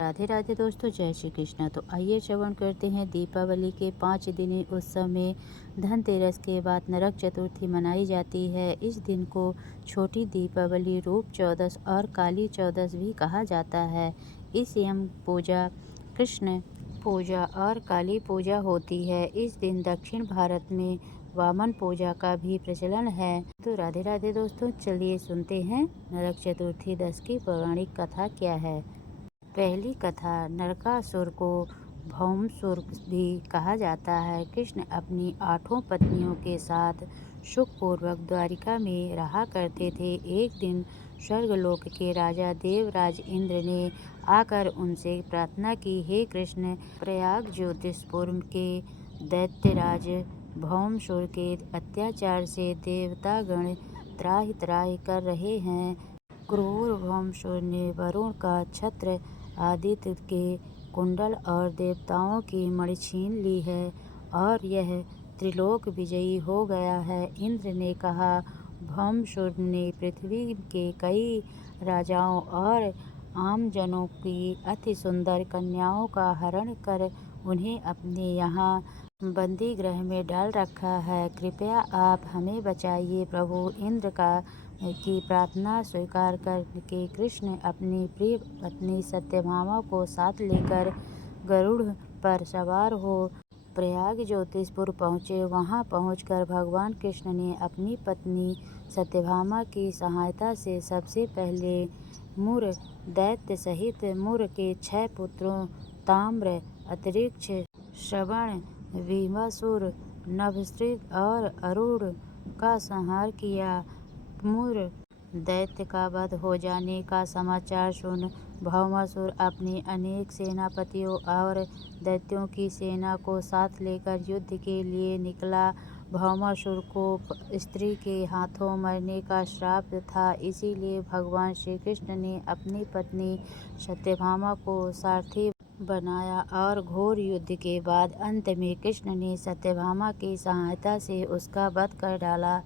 राधे राधे दोस्तों, जय श्री कृष्णा। तो आइए श्रवण करते हैं दीपावली के 5 दिनी उत्सव में धनतेरस के बाद नरक चतुर्थी मनाई जाती है। इस दिन को छोटी दीपावली, रूप चौदस और काली चौदस भी कहा जाता है। इस यम पूजा, कृष्ण पूजा और काली पूजा होती है। इस दिन दक्षिण भारत में वामन पूजा का भी प्रचलन है। तो राधे राधे दोस्तों, चलिए सुनते हैं नरक चतुर्थी 10 की पौराणिक कथा क्या है। पहली कथा, नरकासुर को भौमासुर भी कहा जाता है। कृष्ण अपनी 8 पत्नियों के साथ सुखपूर्वक द्वारिका में रहा करते थे। एक दिन स्वर्गलोक के राजा देवराज इंद्र ने आकर उनसे प्रार्थना की, हे कृष्ण, प्रयाग ज्योतिषपुर के दैत्यराज भौमासुर के अत्याचार से देवतागण त्राहि त्राहि कर रहे हैं। क्रूर भौमासुर ने वरुण का छत्र, आदित्य के कुंडल और देवताओं की मणि छीन ली है और यह त्रिलोक विजयी हो गया है। इंद्र ने कहा, भौमासुर ने पृथ्वी के कई राजाओं और आमजनों की अति सुंदर कन्याओं का हरण कर उन्हें अपने यहाँ बंदी गृह में डाल रखा है। कृपया आप हमें बचाइए। प्रभु इंद्र की प्रार्थना स्वीकार करके कृष्ण अपनी प्रिय पत्नी सत्यभामा को साथ लेकर गरुड़ पर सवार हो प्रयाग ज्योतिषपुर पहुँचे। वहाँ पहुँचकर भगवान कृष्ण ने अपनी पत्नी सत्यभामा की सहायता से सबसे पहले मुर दैत्य सहित मुर के 6 पुत्रों ताम्र, अंतरिक्ष, श्रवण, भीमासुर, नभस्कृत और अरूढ़ का संहार किया। मुर दैत्य का वध हो जाने का समाचार सुन भौमासुर अपने अनेक सेनापतियों और दैत्यों की सेना को साथ लेकर युद्ध के लिए निकला। भौमासुर को स्त्री के हाथों मरने का श्राप था, इसीलिए भगवान श्री कृष्ण ने अपनी पत्नी सत्यभामा को सारथी बनाया और घोर युद्ध के बाद अंत में कृष्ण ने सत्यभामा की सहायता से उसका वध कर डाला।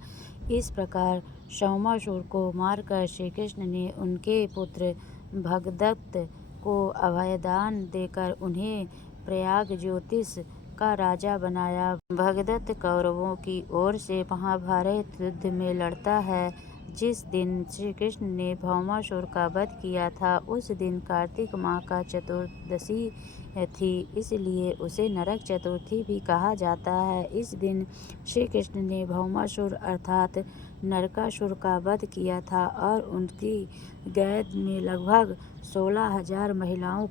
इस प्रकार सौमासुर को मारकर श्री कृष्ण ने उनके पुत्र भगदत्त को अभयदान देकर उन्हें प्रयाग ज्योतिष का राजा बनाया। भगदत्त कौरवों की ओर से महाभारत युद्ध में लड़ता है। जिस दिन श्री कृष्ण ने भौमासुर का वध किया था, उस दिन कार्तिक माह का चतुर्दशी थी, इसलिए उसे नरक चतुर्थी भी कहा जाता है। इस दिन श्री कृष्ण ने भौमासुर अर्थात नरकासुर का वध किया था और उनकी कैद में लगभग 16,000 महिलाओं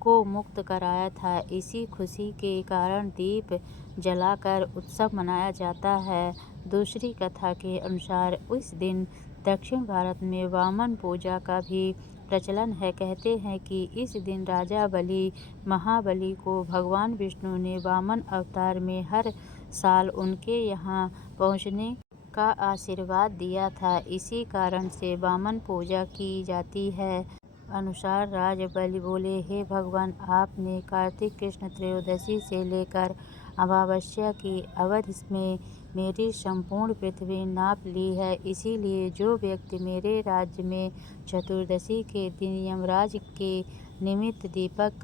को मुक्त कराया था। इसी खुशी के कारण दीप जलाकर उत्सव मनाया जाता है। दूसरी कथा के अनुसार उस दिन दक्षिण भारत में वामन पूजा का भी प्रचलन है। कहते हैं कि इस दिन राजा बलि महाबली को भगवान विष्णु ने वामन अवतार में हर साल उनके यहाँ पहुँचने का आशीर्वाद दिया था। इसी कारण से वामन पूजा की जाती है। अनुसार राज बलि बोले, हे भगवान, आपने कार्तिक कृष्ण त्रयोदशी से लेकर अमावस्या की अवधि में मेरी संपूर्ण पृथ्वी नाप ली है। इसीलिए जो व्यक्ति मेरे राज्य में चतुर्दशी के दिन यमराज के निमित्त दीपक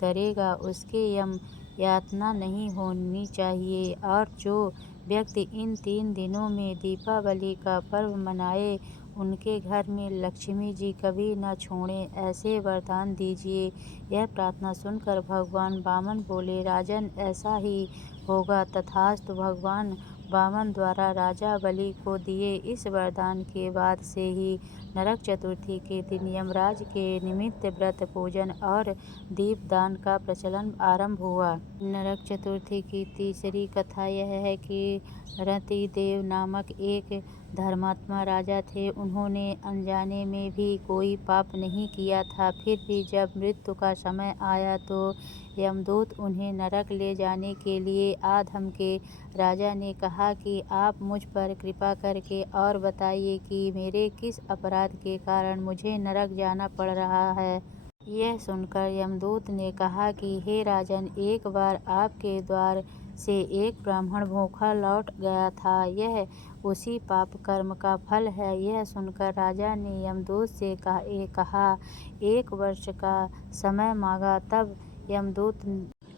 करेगा, उसके यम यातना नहीं होनी चाहिए। और जो व्यक्ति इन 3 दिनों में दीपावली का पर्व मनाए, उनके घर में लक्ष्मी जी कभी न छोड़ें, ऐसे वरदान दीजिए। यह प्रार्थना सुनकर भगवान वामन बोले, राजन, ऐसा ही होगा। तथास्तु। भगवान वामन द्वारा राजा बलि को दिए इस वरदान के बाद से ही नरक चतुर्थी के दिन यमराज के निमित्त व्रत, पूजन और दीपदान का प्रचलन आरंभ हुआ। नरक चतुर्थी की तीसरी कथा यह है कि रतिदेव नामक एक धर्मात्मा राजा थे। उन्होंने अनजाने में भी कोई पाप नहीं किया था। फिर भी जब मृत्यु का समय आया तो यमदूत उन्हें नरक ले जाने के लिए आ धमके। राजा ने कहा कि आप मुझ पर कृपा करके और बताइए कि मेरे किस अपराध के कारण मुझे नरक जाना पड़ रहा है। यह सुनकर यमदूत ने कहा कि हे राजन, एक बार आपके द्वार से एक ब्राह्मण भूखा लौट गया था। यह उसी पाप कर्म का फल है। यह सुनकर राजा ने यमदूत से कहा 1 वर्ष का समय मांगा। तब यमदूत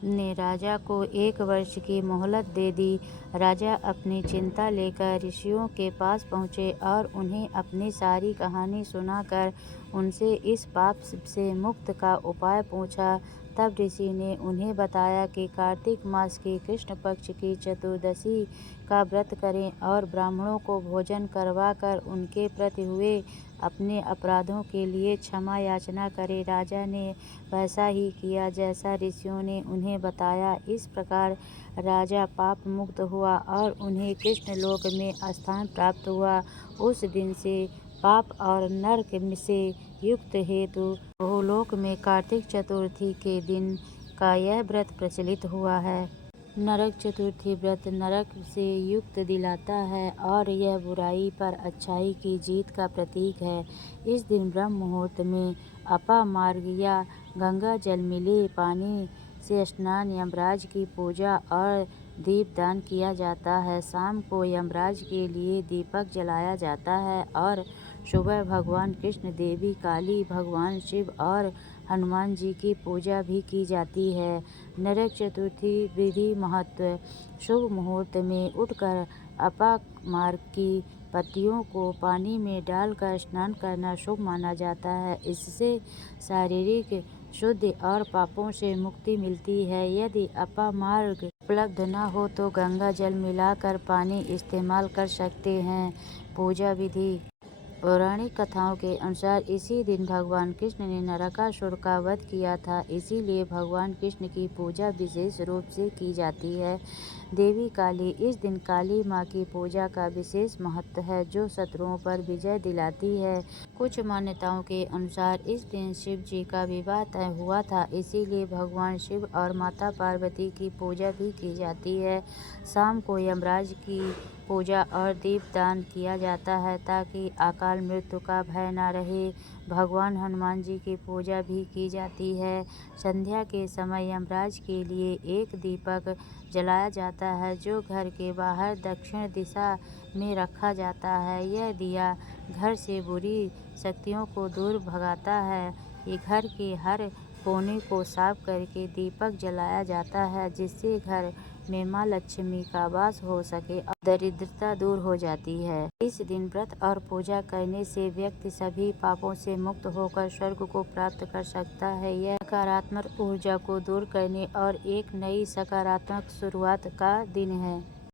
ने राजा को 1 वर्ष की मोहलत दे दी। राजा अपनी चिंता लेकर ऋषियों के पास पहुँचे और उन्हें अपनी सारी कहानी सुनाकर उनसे इस पाप से मुक्त का उपाय पूछा। तब ऋषि ने उन्हें बताया कि कार्तिक मास की कृष्ण पक्ष की चतुर्दशी का व्रत करें और ब्राह्मणों को भोजन करवाकर उनके प्रति हुए अपने अपराधों के लिए क्षमा याचना करें। राजा ने वैसा ही किया जैसा ऋषियों ने उन्हें बताया। इस प्रकार राजा पाप मुक्त हुआ और उन्हें कृष्ण लोक में स्थान प्राप्त हुआ। उस दिन से पाप और नरक से युक्त हेतु भूलोक में कार्तिक चतुर्थी के दिन का यह व्रत प्रचलित हुआ है। नरक चतुर्थी व्रत नरक से युक्त दिलाता है और यह बुराई पर अच्छाई की जीत का प्रतीक है। इस दिन ब्रह्म मुहूर्त में अपामार्ग या गंगा जल मिले पानी से स्नान, यमराज की पूजा और दीपदान किया जाता है। शाम को यमराज के लिए दीपक जलाया जाता है और सुबह भगवान कृष्ण, देवी काली, भगवान शिव और हनुमान जी की पूजा भी की जाती है। नरक चतुर्थी विधि महत्व: शुभ मुहूर्त में उठकर अपामार्ग की पत्तियों को पानी में डालकर स्नान करना शुभ माना जाता है। इससे शारीरिक शुद्धि और पापों से मुक्ति मिलती है। यदि अपामार्ग उपलब्ध न हो तो गंगा जल मिलाकर पानी इस्तेमाल कर सकते हैं। पूजा विधि: पौराणिक कथाओं के अनुसार इसी दिन भगवान कृष्ण ने नरकासुर का वध किया था, इसीलिए भगवान कृष्ण की पूजा विशेष रूप से की जाती है। देवी काली: इस दिन काली माँ की पूजा का विशेष महत्व है, जो शत्रुओं पर विजय दिलाती है। कुछ मान्यताओं के अनुसार इस दिन शिव जी का विवाह तय हुआ था, इसीलिए भगवान शिव और माता पार्वती की पूजा भी की जाती है। शाम को यमराज की पूजा और दीपदान किया जाता है ताकि अकाल मृत्यु का भय न रहे। भगवान हनुमान जी की पूजा भी की जाती है। संध्या के समय यमराज के लिए एक दीपक जलाया जाता है, जो घर के बाहर दक्षिण दिशा में रखा जाता है। यह दिया घर से बुरी शक्तियों को दूर भगाता है। ये घर के हर कोने को साफ करके दीपक जलाया जाता है, जिससे घर में माँ लक्ष्मी का वास हो सके और दरिद्रता दूर हो जाती है। इस दिन व्रत और पूजा करने से व्यक्ति सभी पापों से मुक्त होकर स्वर्ग को प्राप्त कर सकता है। यह नकारात्मक ऊर्जा को दूर करने और एक नई सकारात्मक शुरुआत का दिन है।